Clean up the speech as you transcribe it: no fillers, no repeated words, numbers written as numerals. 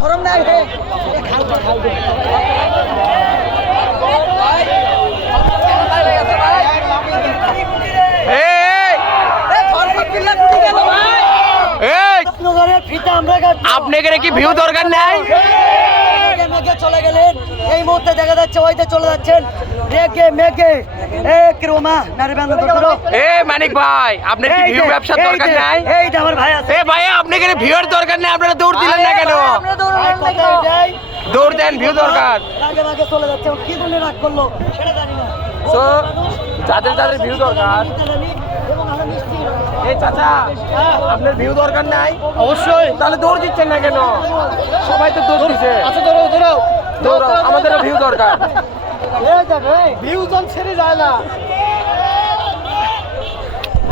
গরম নাই রে আপনাদের কি ভিউ দরকার নাই? চলে গেলেন এই মুহূর্তে দেখা যাচ্ছে ওইতে চলে যাচ্ছেন রেগে মেগে মানিক ভাই আপনার কি ভিউ ব্যবসার দরকার নাই? এইটা আমার ভাই আছে। ভাই আপনাদের ভিউর দরকার নেই, আপনারা দৌড় দিলেন না কেন? দৌড় দেন, ভিউ দরকার। চলে যাচ্ছে কি জন্য রাগ করলো সেটা জানি না। যাদের যাদের ভিউ দরকার, এই চাচা আপনার ভিউ দরকার নাই? অবশ্যই। তাহলে দৌড় দিচ্ছেন না কেন? সবাই তো দৌড় দিচ্ছে। আচ্ছা দৌড়াও দৌড়াও দৌড়াও, আমাদেরও ভিউ দরকার। ভিউ জন ছেড়ে যায় না।